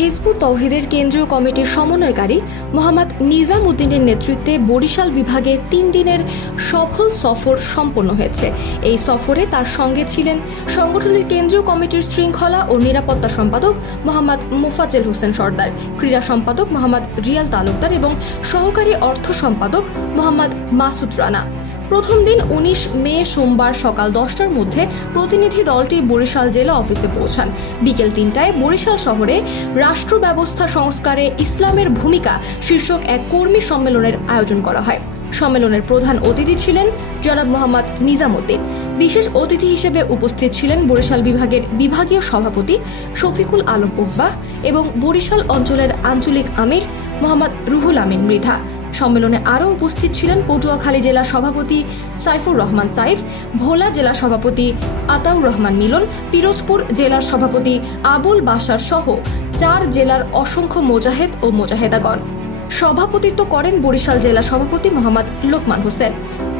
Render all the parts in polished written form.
Hizb ut তৌহিদের কেন্দ্রীয় কমিটির সমন্বয়কারী মোহাম্মদ নিজাম উদ্দিনের নেতৃত্বে বরিশাল বিভাগে 3 দিনের সফল সফর সম্পন্ন হয়েছে। এই সফরে তার সঙ্গে ছিলেন সংগঠনের কেন্দ্রীয় কমিটির শৃঙ্খলা ও নিরাপত্তা সম্পাদক মোহাম্মদ মোফাজ্জল হোসেন সর্দার, ক্রীড়া সম্পাদক মোহাম্মদ রিয়াল তালুকদার এবং সহকারী অর্থ সম্পাদক মোহাম্মদ মাসুদ রানা। প্রথম দিন 19 মে সোমবার সকাল 10টার মধ্যে প্রতিনিধি দলটি বরিশাল জেলা অফিসে পৌঁছান। বিকেল 3টায় বরিশাল শহরে রাষ্ট্র ব্যবস্থা সংস্কারে ইসলামের ভূমিকা শীর্ষক এক কর্মী সম্মেলনের আয়োজন করা হয়। সম্মেলনের প্রধান অতিথি ছিলেন জনাব মোহাম্মদ নিজাম উদ্দিন। বিশেষ অতিথি হিসেবে উপস্থিত ছিলেন বরিশাল বিভাগের বিভাগীয় সভাপতি শফিকুল আলম উকবাহ এবং বরিশাল অঞ্চলের আঞ্চলিক আমির মোহাম্মদ রুহুল আমিন মৃধা। সম্মেলনে আরও উপস্থিত ছিলেন পটুয়াখালী জেলা সভাপতি সাইফুর রহমান সাইফ, ভোলা জেলা সভাপতি আতাউর রহমান মিলন, পিরোজপুর জেলার সভাপতি আবুল বাশার সহ 4 জেলার অসংখ্য মোজাহেদ ও মোজাহেদাগণ। সভাপতিত্ব করেন বরিশাল জেলা সভাপতি মোহাম্মদ লোকমান হোসেন।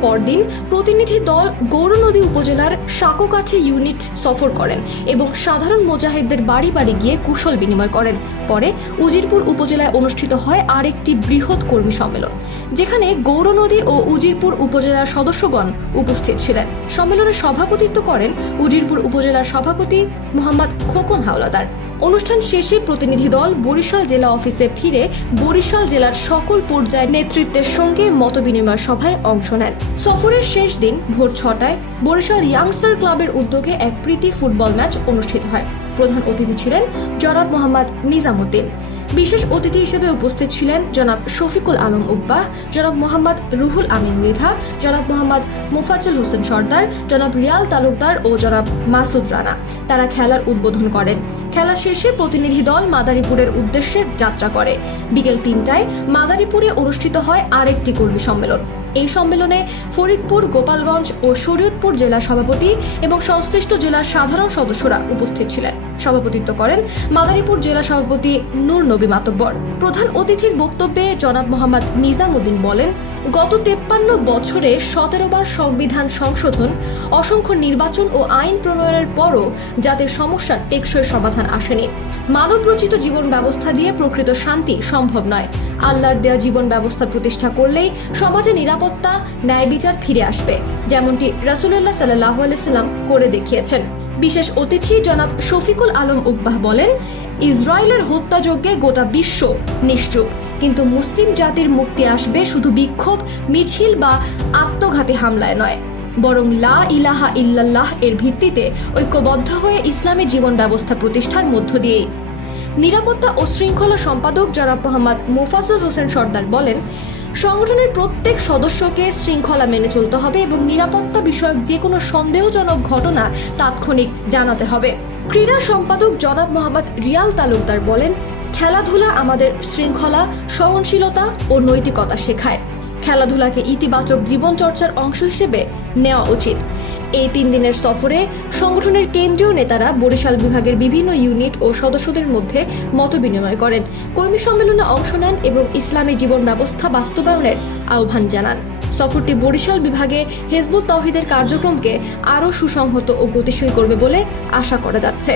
পরদিন প্রতিনিধি দল গৌরনদী উপজেলার সাঁকোকাঠি ইউনিট সফর করেন এবং সাধারণ মোজাহেদদের বাড়ি বাড়ি গিয়ে কুশল বিনিময় করেন। পরে উজিরপুর উপজেলায় অনুষ্ঠিত হয় আরেকটি বৃহৎ কর্মী সম্মেলন, যেখানে গৌরনদী ও উজিরপুর উপজেলার সদস্যগণ উপস্থিত ছিলেন। সম্মেলনে সভাপতিত্ব করেন উজিরপুর উপজেলার সভাপতি মোহাম্মদ খোকন হাওলাদার। অনুষ্ঠান শেষে প্রতিনিধি দল বরিশাল জেলা অফিসে ফিরে বরিশাল জেলার সকল পর্যায়ের নেতৃত্বের সঙ্গে মতবিনিময় সভায় অংশ নেন। সফরের শেষ দিন ভোর 6টায় বরিশাল ইয়াংস্টার ক্লাবের উদ্যোগে এক প্রীতি ফুটবল ম্যাচ অনুষ্ঠিত হয়। প্রধান অতিথি ছিলেন জনাব মোহাম্মদ নিজাম উদ্দিন। বিশেষ অতিথি হিসেবে উপস্থিত ছিলেন জনাব শফিকুল আলম উকবাহ, জনাব মোহাম্মদ রুহুল আমিন মৃধা, জনাব মোহাম্মদ মোফাজ্জল হোসেন সর্দার, জনাব রিয়াল তালুকদার ও জনাব মাসুদ রানা। তারা খেলার উদ্বোধন করেন। খেলা শেষে প্রতিনিধি দল মাদারীপুরের উদ্দেশ্যে যাত্রা করে। বিকেল 3টায় মাদারীপুরে অনুষ্ঠিত হয় আরেকটি কর্মী সম্মেলন। এই সম্মেলনে ফরিদপুর, গোপালগঞ্জ ও শরীয়তপুর জেলা সভাপতি এবং সংশ্লিষ্ট জেলার সাধারণ সদস্যরা উপস্থিত ছিলেন। সভাপতিত্ব করেন মাদারীপুর জেলা সভাপতি নূর নবী মাতব্বর। প্রধান অতিথির বক্তব্যে জনাব মোহাম্মদ নিজাম উদ্দিন বলেন, গত 53 বছরে 17 বার সংবিধান সংশোধন, অসংখ্য নির্বাচন ও আইন প্রণয়নের পরও জাতির সমস্যার টেকসই সমাধান আসেনি। মানবরচিত জীবন ব্যবস্থা দিয়ে প্রকৃত শান্তি সম্ভব নয়। আল্লাহর দেয়া জীবন ব্যবস্থা প্রতিষ্ঠা করলেই সমাজে নিরাপত্তা, ন্যায় বিচার ফিরে আসবে, যেমনটি রাসূলুল্লাহ সাল্লাল্লাহু আলাইহি সাল্লাম করে দেখিয়েছেন। বিশেষ অতিথি জনাব শফিকুল আলম উকবাহ বলেন, ইসরায়েলের হত্যাযজ্ঞে গোটা বিশ্ব নিশ্চুপ, কিন্তু মুসলিম জাতির মুক্তি আসবে শুধু বিক্ষোভ, মিছিল বা আত্মঘাতী হামলায় নয়, বরং লা ইলাহা ইল্লাল্লাহ এর ভিত্তিতে ঐক্যবদ্ধ হয়ে ইসলামের জীবন ব্যবস্থা প্রতিষ্ঠার মধ্য দিয়েই। নিরাপত্তা ও শৃঙ্খলা সম্পাদক জনাব মোহাম্মদ মোফাজ্জল হোসেন সর্দার বলেন, সংগঠনের প্রত্যেক সদস্যকে শৃঙ্খলা মেনে চলতে হবে এবং নিরাপত্তা বিষয়ক যে কোনো সন্দেহজনক ঘটনা তাৎক্ষণিক জানাতে হবে। ক্রীড়া সম্পাদক জনাব মোহাম্মদ রিয়াল তালুকদার বলেন, খেলাধুলা আমাদের শৃঙ্খলা, সহনশীলতা ও নৈতিকতা শেখায়। খেলাধুলাকে ইতিবাচক জীবনচর্চার অংশ হিসেবে নেওয়া উচিত। এই 3 দিনের সফরে সংগঠনের কেন্দ্রীয় নেতারা বরিশাল বিভাগের বিভিন্ন ইউনিট ও সদস্যদের মধ্যে মতবিনিময় করেন, কর্মী সম্মেলনে অংশ নেন এবং ইসলামী জীবন ব্যবস্থা বাস্তবায়নের আহ্বান জানান। সফরটি বরিশাল বিভাগে হিজবুত তৌহিদের কার্যক্রমকে আরও সুসংহত ও গতিশীল করবে বলে আশা করা যাচ্ছে।